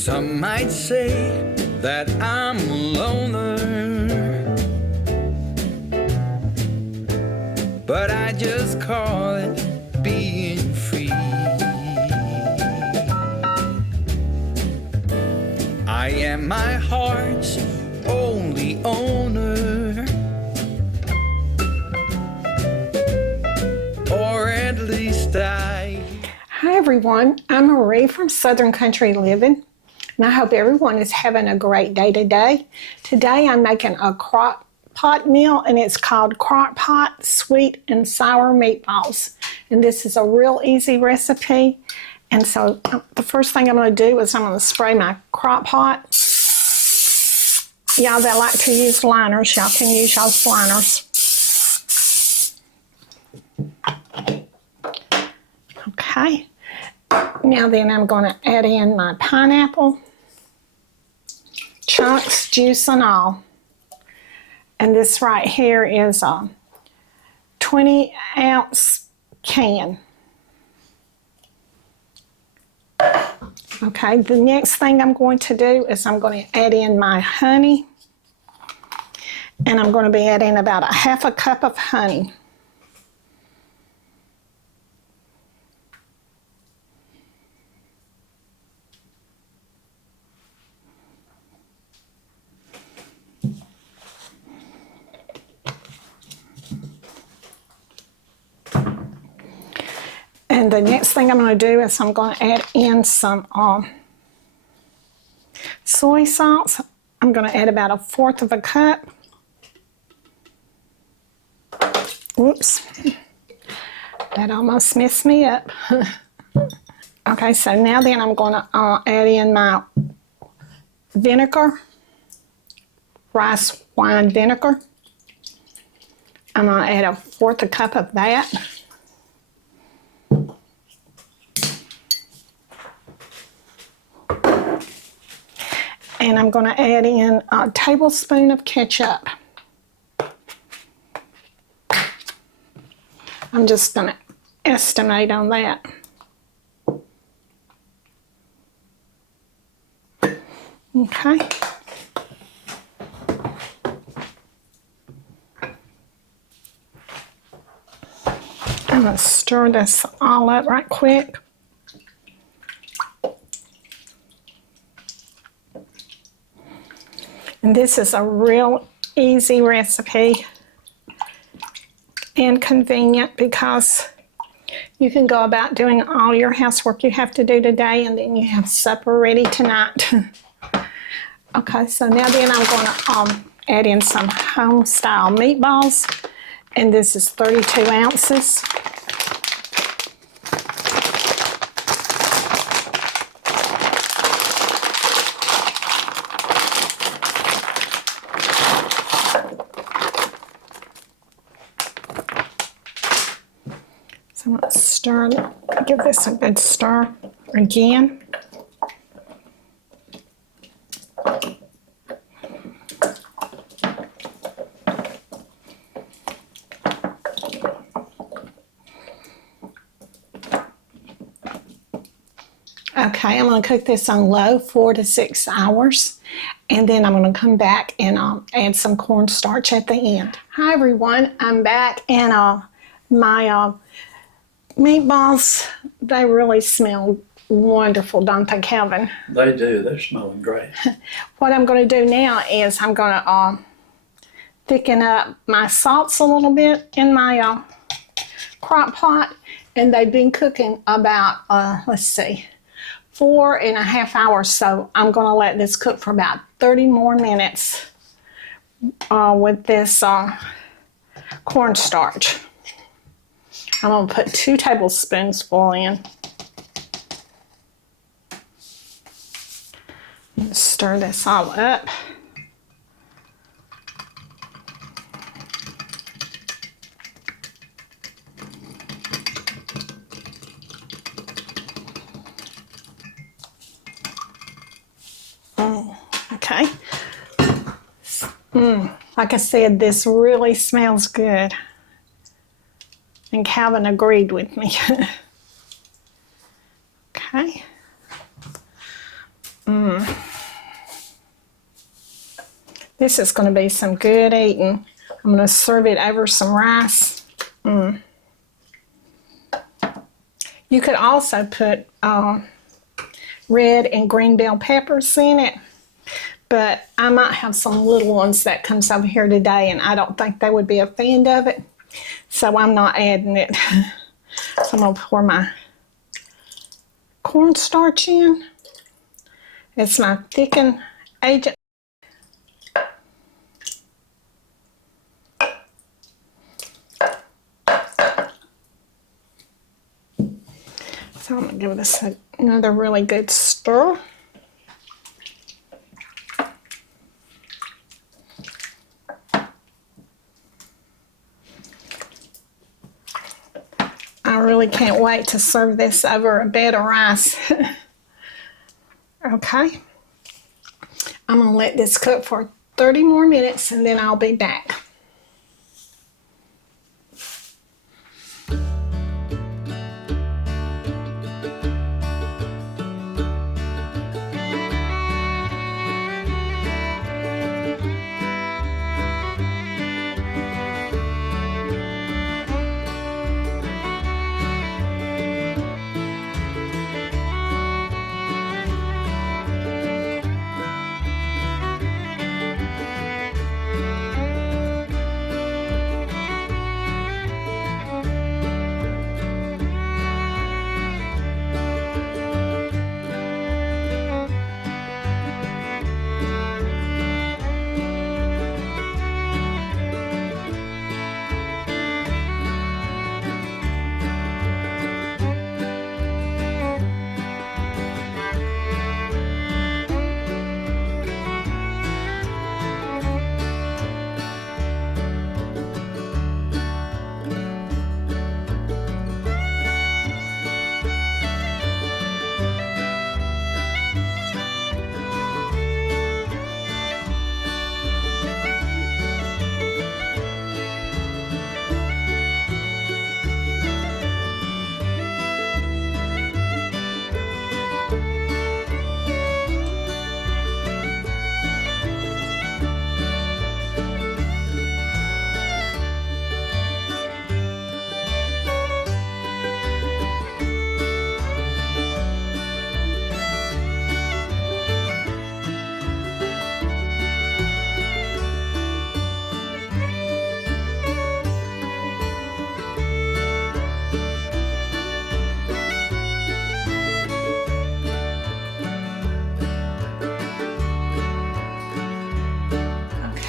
Some might say that I'm a loner, but I just call it being free. I am my heart's only owner, or at least I... Hi everyone, I'm Marie from Southern Country Living, and I hope everyone is having a great day today. Today I'm making a crock pot meal, and it's called Crockpot sweet and sour meatballs. And this is a real easy recipe. And so the first thing I'm going to do is I'm going to spray my crock pot. Y'all that like to use liners, y'all can use y'all's liners. Okay. Now then I'm going to add in my pineapple, chunks, juice and all. And this right here is a 20-ounce can. Okay, the next thing I'm going to do is I'm going to add in my honey. And I'm going to be adding about a half a cup of honey. And the next thing I'm going to do is I'm going to add in some soy sauce. I'm going to add about 1/4 cup. Oops, that almost messed me up. Okay, so now then I'm going to add in my vinegar, rice wine vinegar. I'm going to add 1/4 cup of that. And I'm going to add in a tablespoon of ketchup. I'm just going to estimate on that. Okay. I'm going to stir this all up right quick. And this is a real easy recipe and convenient because you can go about doing all your housework you have to do today, and then you have supper ready tonight. Okay, so now then I'm going to add in some homestyle meatballs, and this is 32 ounces. So I'm going to stir, give this a good stir again. Okay, I'm going to cook this on low 4 to 6 hours. And then I'm going to come back and add some cornstarch at the end. Hi everyone, I'm back, and my meatballs, they really smell wonderful, don't they, Calvin? They do. They're smelling great. What I'm going to do now is I'm going to thicken up my salts a little bit in my crock pot, and they've been cooking about, let's see, 4.5 hours. So I'm going to let this cook for about 30 more minutes with this cornstarch. I'm going to put 2 tablespoons full in. Stir this all up. Okay. Like I said, this really smells good. And Calvin agreed with me. Okay. This is going to be some good eating. I'm going to serve it over some rice. You could also put red and green bell peppers in it, but I might have some little ones that comes over here today, and I don't think they would be a fan of it, so I'm not adding it. So I'm going to pour my cornstarch in. It's my thicken agent. So I'm going to give this another really good stir. I really can't wait to serve this over a bed of rice. Okay. I'm going to let this cook for 30 more minutes and then I'll be back.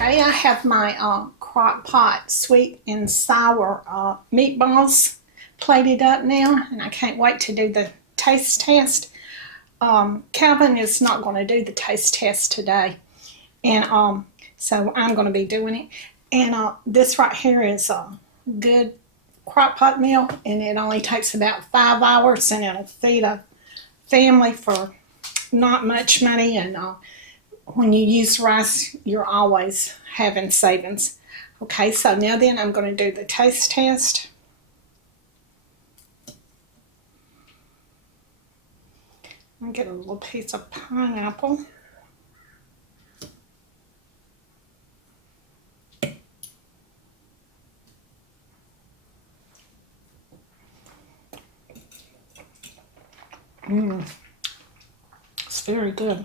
Okay, I have my Crockpot sweet and sour meatballs plated up now, and I can't wait to do the taste test. Calvin is not going to do the taste test today, and so I'm going to be doing it. And this right here is a good Crockpot meal, and it only takes about 5 hours, and it'll feed a family for not much money. And when you use rice, you're always having savings. Okay, so now then I'm going to do the taste test. I'll get a little piece of pineapple. It's very good.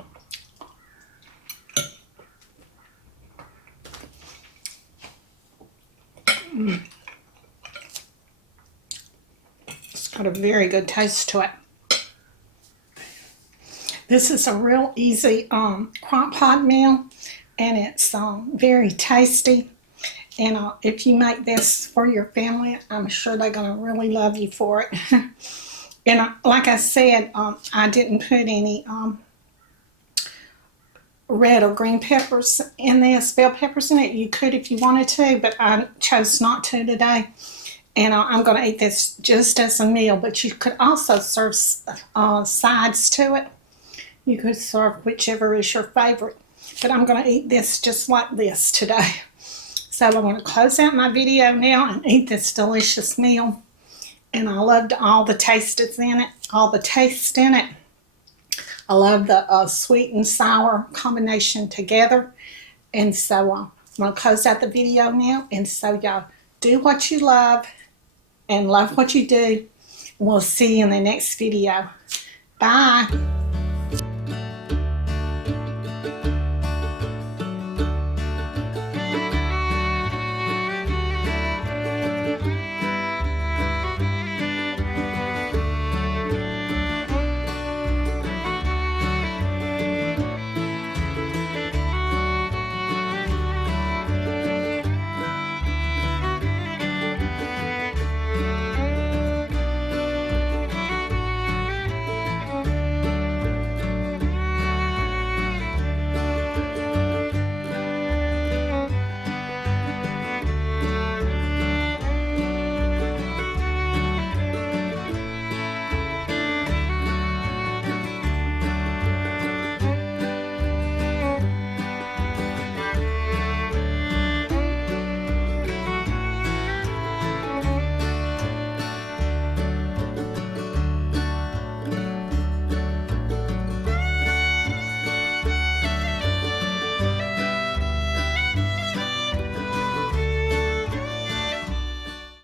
It's got a very good taste to it. This is a real easy Crockpot meal, and it's very tasty. And if you make this for your family, I'm sure they're going to really love you for it. And like I said, I didn't put any red or green peppers in this, bell peppers in it. You could if you wanted to, but I chose not to today. And I'm going to eat this just as a meal, but you could also serve sides to it. You could serve whichever is your favorite. But I'm going to eat this just like this today. So I'm going to close out my video now and eat this delicious meal. And I loved all the taste that's in it, all the taste in it. I love the sweet and sour combination together. And so I'm going to close out the video now. And so y'all do what you love and love what you do. We'll see you in the next video. Bye.